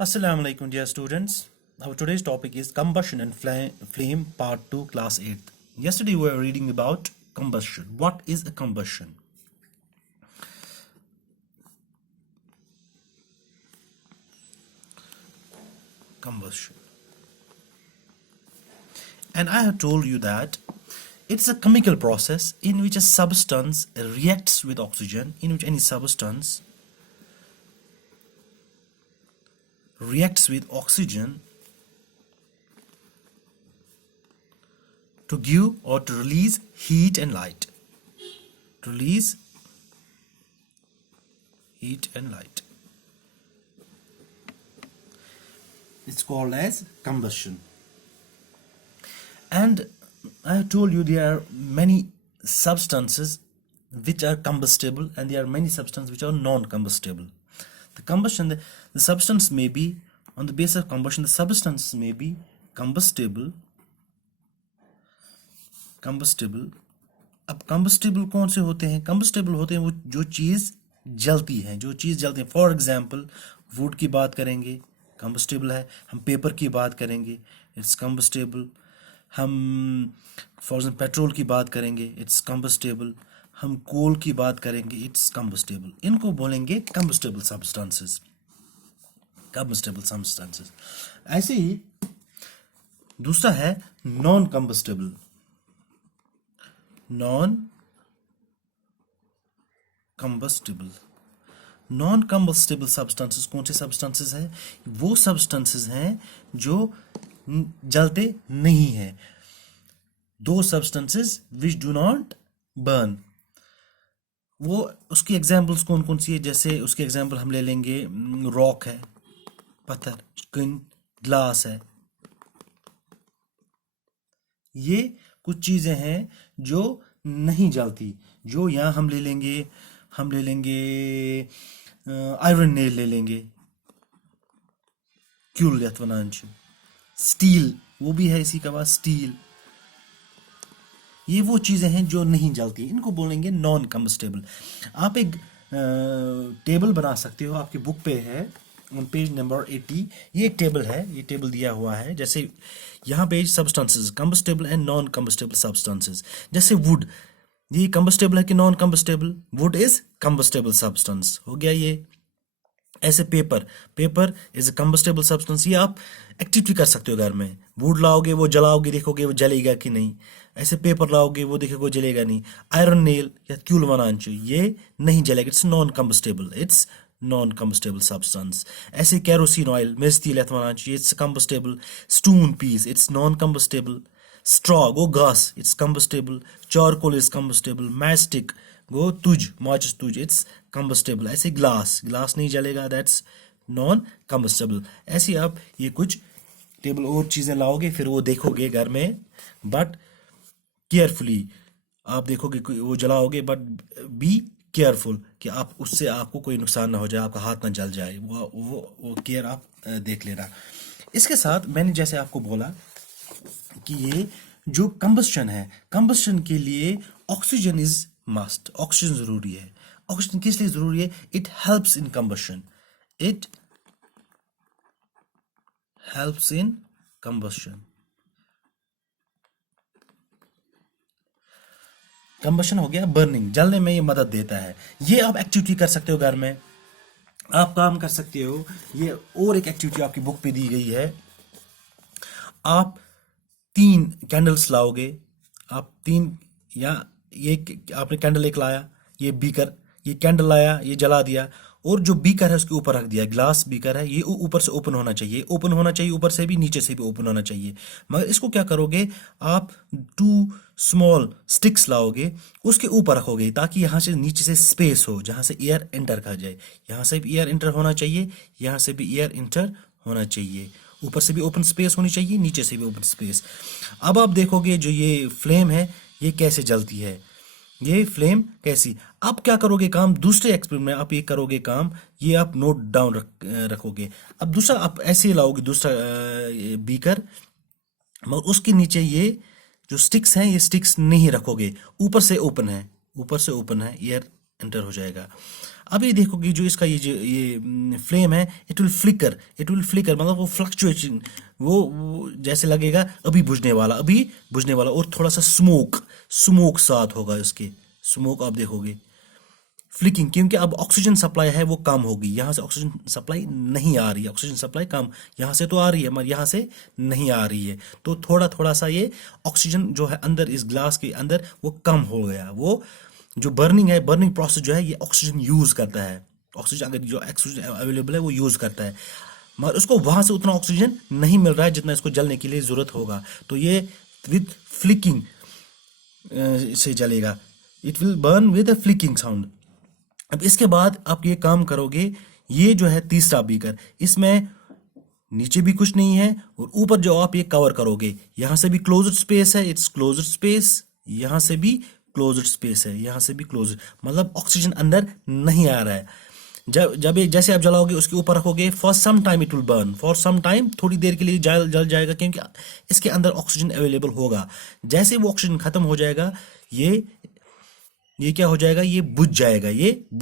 Assalamu alaikum, dear students. Our today's topic is combustion and flame part 2, class 8th. Yesterday we were reading about combustion. What is a combustion? Combustion. And I have told you that it's a chemical process in which a substance reacts with oxygen, in which any substance reacts with oxygen to give or to release heat and light. To release heat and light. It's called as combustion. And I have told you there are many substances which are combustible and there are many substances which are non-combustible. The combustion, the substance may be, on the basis of combustion, the substance may be combustible. अब combustible कौन से होते हैं? Combustible होते हैं वो जो चीज़ जलती है, फॉर एग्जाम्पल वुड की बात करेंगे, combustible है. हम पेपर की बात करेंगे, it's combustible. हम फॉर एग्जाम्पल पेट्रोल की बात करेंगे, it's combustible. हम कोल की बात करेंगे, it's combustible. इनको बोलेंगे combustible substances. ऐसे ही दूसरा है नॉन combustible substances. कौन से substances हैं? वो substances हैं जो जलते नहीं हैं. दो substances which do not burn. वो उसकी एग्जाम्पल्स कौन कौन सी है? जैसे उसकी एग्जाम्पल हम ले लेंगे, रॉक है, पत्थर, स्किन, ग्लास है. ये कुछ चीजें हैं जो नहीं जलती. जो यहाँ हम ले लेंगे आयरन नेल ले लेंगे, क्यूल यथ वनान छ. स्टील, वो भी है इसी का बात, स्टील. ये वो चीजें हैं जो नहीं जलती, इनको बोलेंगे नॉन कम्बस्टेबल. आप एक टेबल बना सकते हो, आपकी बुक पे है ऑन पेज नंबर 80. ये एक टेबल है, ये टेबल दिया हुआ है. जैसे यहाँ पे substances, combustible and non combustible substances. जैसे वुड, ये कम्बस्टेबल है कि non combustible? Would is combustible substance, हो गया ये. ऐसे paper is a combustible substance. ये आप एक्टिविटी कर सकते हो घर में. वुड लाओगे, वो जलाओगे, देखोगे वो जलेगा कि नहीं. ऐसे पेपर लाओगे, वो देखोगे वो जलेगा नहीं. आयरन नेल या क्यूल वनान छ, ये नहीं जलेगा, इट्स नॉन कम्बस्टेबल सब्सटेंस. ऐसे केरोसिन ऑयल, मिर्च तेल यथ वनान छ, it's combustible. Stone piece, it's non combustible. Straw गो घास, it's combustible. Charcoal is combustible. मैस्टिक गो तुज, माचिस तुज, इट्स कम्बस्टेबल. ऐसे ग्लास नहीं जलेगा, दैट्स नॉन कम्बस्टेबल. ऐसे आप ये कुछ टेबल और चीजें लाओगे, फिर वो देखोगे घर में, बट केयरफुली आप देखोगे वो जलाओगे, बट बी केयरफुल कि आप उससे आपको कोई नुकसान ना हो जाए, आपका हाथ ना जल जाए. वो केयर आप देख लेना. इसके साथ मैंने जैसे आपको बोला कि ये जो कंबस्शन है, कंबस्शन के लिए ऑक्सीजन इज मस्ट. ऑक्सीजन जरूरी है. ऑक्सीजन किस लिए जरूरी है? It helps in combustion. It helps in combustion. Combustion हो गया बर्निंग, जलने में ये मदद देता है. ये आप एक्टिविटी कर सकते हो घर में, आप काम कर सकते हो. ये और एक एक्टिविटी आपकी बुक पे दी गई है. आप 3 कैंडल्स लाओगे, आप 3 या ये आपने कैंडल एक लाया, ये बीकर, ये कैंडल लाया, ये जला दिया, और जो बीकर है उसके ऊपर रख दिया. ग्लास बीकर है, ये ऊपर से ओपन होना चाहिए, ऊपर से भी, नीचे से भी ओपन होना चाहिए. मगर इसको क्या करोगे आप, 2 स्मॉल स्टिक्स लाओगे, उसके ऊपर रखोगे, ताकि यहाँ से नीचे से स्पेस हो जहाँ से एयर एंटर कर जाए. यहाँ से भी एयर एंटर होना चाहिए, यहाँ से भी एयर एंटर होना चाहिए. ऊपर से भी ओपन स्पेस होनी चाहिए, नीचे से भी ओपन स्पेस. अब आप देखोगे जो ये फ्लेम है ये कैसे जलती है, ये फ्लेम कैसी. आप क्या करोगे काम, दूसरे एक्सपेरिमेंट में आप ये करोगे काम, ये आप नोट डाउन रखोगे. अब दूसरा आप ऐसे लाओगे दूसरा बीकर, मगर उसके नीचे ये जो स्टिक्स हैं, ये स्टिक्स नहीं रखोगे, ऊपर से ओपन है, एयर एंटर हो जाएगा. अब ये देखो कि जो इसका ये फ्लेम है, इट विल फ्लिकर मतलब वो फ्लक्चुएशन, वो जैसे लगेगा अभी बुझने वाला, और थोड़ा सा स्मोक साथ होगा इसके, स्मोक आप देखोगे फ्लिकिंग, क्योंकि अब ऑक्सीजन सप्लाई है वो कम होगी, यहाँ से ऑक्सीजन सप्लाई नहीं आ रही है, ऑक्सीजन सप्लाई कम, यहाँ से तो आ रही है मगर यहाँ से नहीं आ रही है, तो थोड़ा थोड़ा सा ये ऑक्सीजन जो है अंदर इस ग्लास के अंदर वो कम हो गया। वो जो बर्निंग प्रोसेस जो है ये ऑक्सीजन यूज करता है, ऑक्सीजन अगर जो ऑक्सीजन अवेलेबल है वो यूज करता है, मगर उसको वहां से उतना ऑक्सीजन नहीं मिल रहा है जितना इसको जलने के लिए जरूरत होगा, तो ये विद फ्लिकिंग से जलेगा, it will burn with a flicking sound. अब इसके बाद आप ये काम करोगे, ये जो है तीसरा बीकर, इसमें नीचे भी कुछ नहीं है और ऊपर जो आप ये कवर करोगे, यहां से भी क्लोज्ड स्पेस है, इट्स क्लोज्ड स्पेस, यहां से भी क्लोज्ड स्पेस है, यहां से भी क्लोज्ड, मतलब ऑक्सीजन अंदर नहीं आ रहा है। जब ये जैसे आप जलाओगे उसके ऊपर रखोगे, for some time it will burn, for some time थोड़ी देर के लिए जल जाएगा, क्योंकि इसके अंदर ऑक्सीजन अवेलेबल होगा। जैसे वो ऑक्सीजन खत्म हो जाएगा, ये क्या हो जाएगा, ये बुझ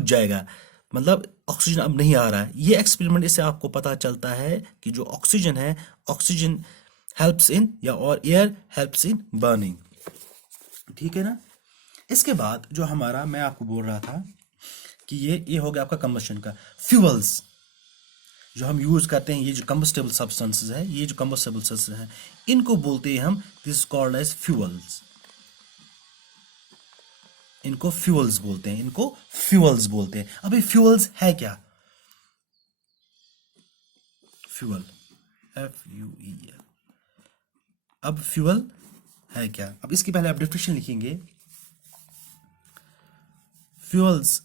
जाएगा, मतलब ऑक्सीजन अब नहीं आ रहा है। ये एक्सपेरिमेंट इससे आपको पता चलता है कि जो ऑक्सीजन है, ऑक्सीजन हेल्प्स इन या और एयर हेल्प्स इन बर्निंग, ठीक है ना। इसके बाद जो हमारा, मैं आपको बोल रहा था कि ये हो गया आपका कंबशन का। फ्यूल्स जो हम यूज करते हैं, ये जो कंबस्टेबल सब्सटेंसेस है, ये जो कंबस्टेबल सब्सटेंसेस हैं, इनको बोलते हैं हम, दिस कॉल्ड एज फ्यूल्स, इनको फ्यूल्स बोलते हैं। अब ये फ्यूल्स है क्या? Fuel, FUEL। अब फ्यूल है क्या? अब इसके पहले आप डेफिनेशन लिखेंगे। Fuels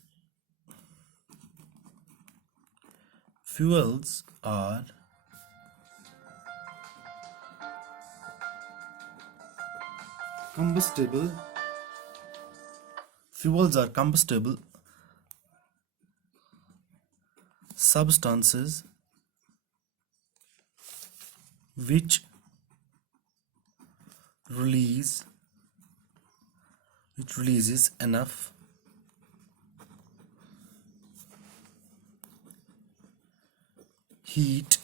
are combustible substances which releases enough heat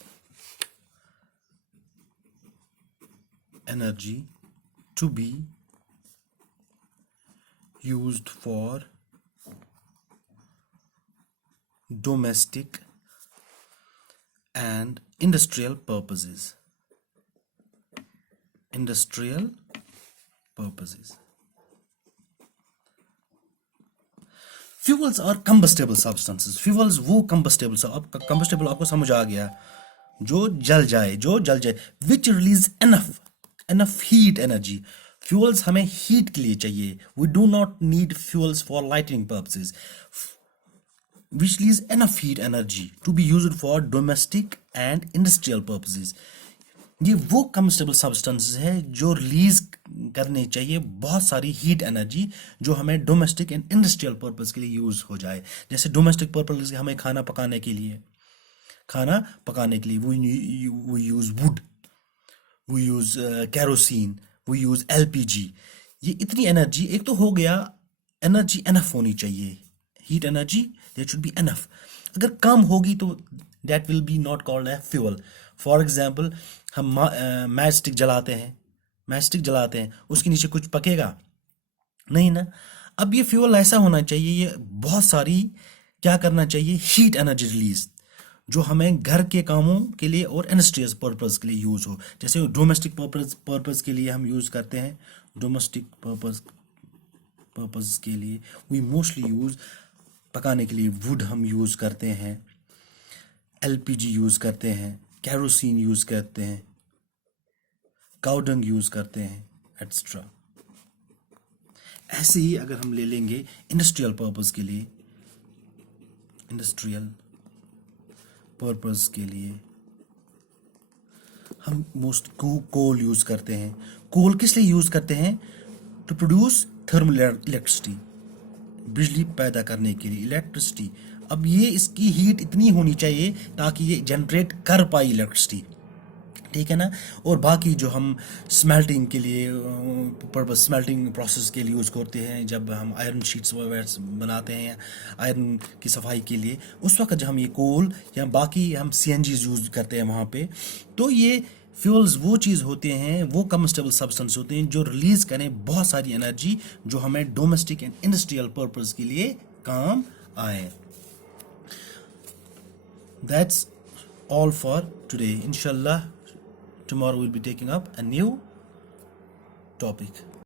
energy to be used for domestic and industrial purposes. Fuels और कंबस्टेबल सब्सटेंसेस, फ्यूल्स वो कंबस्टेबल, अब कंबस्टेबल आपको समझ आ गया, जो जल जाए, which release enough heat energy. Fuels हमें हीट के लिए चाहिए, we do not need fuels for lighting purposes, which release enough heat energy to be used for domestic and industrial purposes. ये वो कंबस्टेबल सब्सटेंसेस है जो रिलीज करने चाहिए बहुत सारी हीट एनर्जी, जो हमें डोमेस्टिक एंड इंडस्ट्रियल पर्पस के लिए यूज हो जाए। जैसे डोमेस्टिक पर्पस हमें खाना पकाने के लिए वो यूज वुड, वो यूज कैरोसिन, वो यूज LPG। ये इतनी एनर्जी, एक तो हो गया एनर्जी एनफ होनी चाहिए, heat energy that should be enough. अगर कम होगी तो that will be not called a fuel. For example, हम मैच स्टिक जलाते हैं, उसके नीचे कुछ पकेगा नहीं ना। अब ये फ्यूल ऐसा होना चाहिए, ये बहुत सारी क्या करना चाहिए, हीट एनर्जी रिलीज, जो हमें घर के कामों के लिए और इंडस्ट्रियल पर्पस के लिए यूज हो। जैसे डोमेस्टिक पर्पस के लिए हम यूज करते हैं, डोमेस्टिक पर्पस के लिए वी मोस्टली यूज, पकाने के लिए वुड हम यूज करते हैं, LPG यूज करते हैं, कैरोसिन यूज करते हैं, काउडंग यूज करते हैं, एटसेट्रा। ऐसे ही अगर हम ले लेंगे इंडस्ट्रियल पर्पस के लिए हम मोस्ट कोल यूज करते हैं। कोल किस लिए यूज करते हैं? टू प्रोड्यूस थर्मल इलेक्ट्रिसिटी, बिजली पैदा करने के लिए, इलेक्ट्रिसिटी। अब ये इसकी हीट इतनी होनी चाहिए ताकि ये जनरेट कर पाए इलेक्ट्रिसिटी, ठीक है ना। और बाकी जो हम स्मेल्टिंग के लिए पर्पस स्मेल्टिंग प्रोसेस के लिए यूज़ करते हैं, जब हम आयरन शीट्स वगैरह बनाते हैं आयरन की सफाई के लिए, उस वक्त जब हम ये कोल या बाकी हम CNGs यूज़ करते हैं वहाँ पे, तो ये फ्यूल्स वो चीज़ होते हैं, वो कम्बस्टेबल सब्सटेंस होते हैं जो रिलीज़ करें बहुत सारी एनर्जी, जो हमें डोमेस्टिक एंड इंडस्ट्रियल पर्पस के लिए काम आए। That's all for today. Inshallah, tomorrow we'll be taking up a new topic.